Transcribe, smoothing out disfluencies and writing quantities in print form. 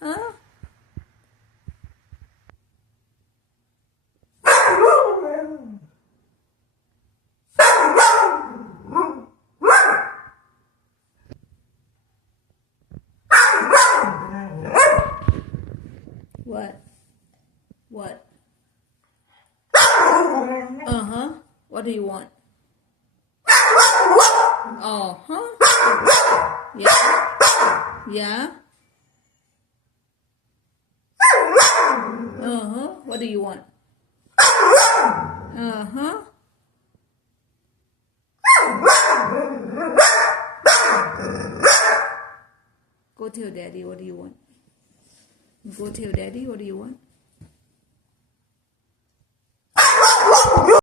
Huh? What? What? Uh-huh. What do you want? Oh, huh? Yeah. Yeah. Uh-huh. What do you want? Uh-huh. Go tell daddy what do you want. Go tell daddy what do you want.